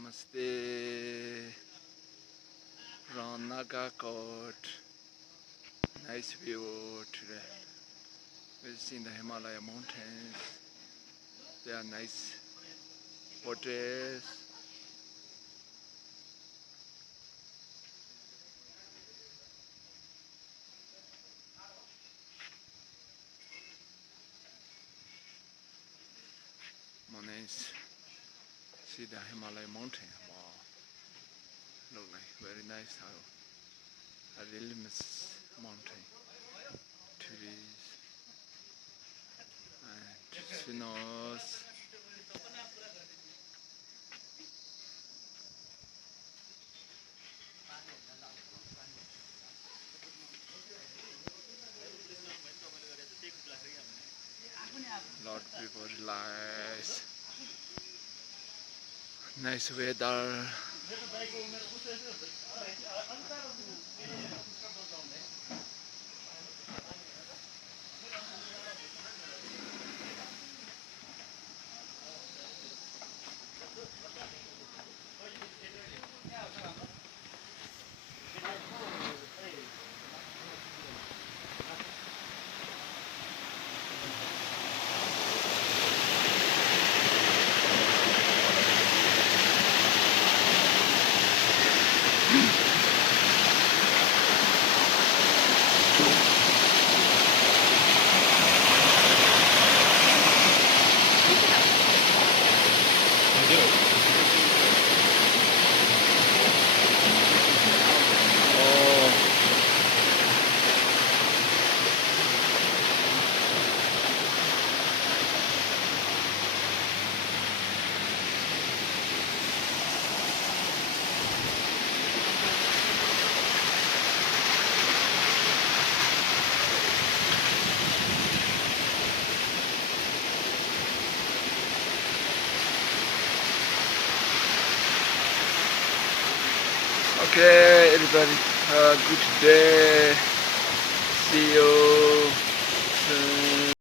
Namaste from Nagakot. Nice view today. Visiting the Himalaya mountains. They are nice hotels. Mornings. See the Himalaya mountain. Wow. Look like very nice. I really miss mountain. Trees and snows. Lot of people relax. Nice weather. Okay, everybody, have a good day. See you soon.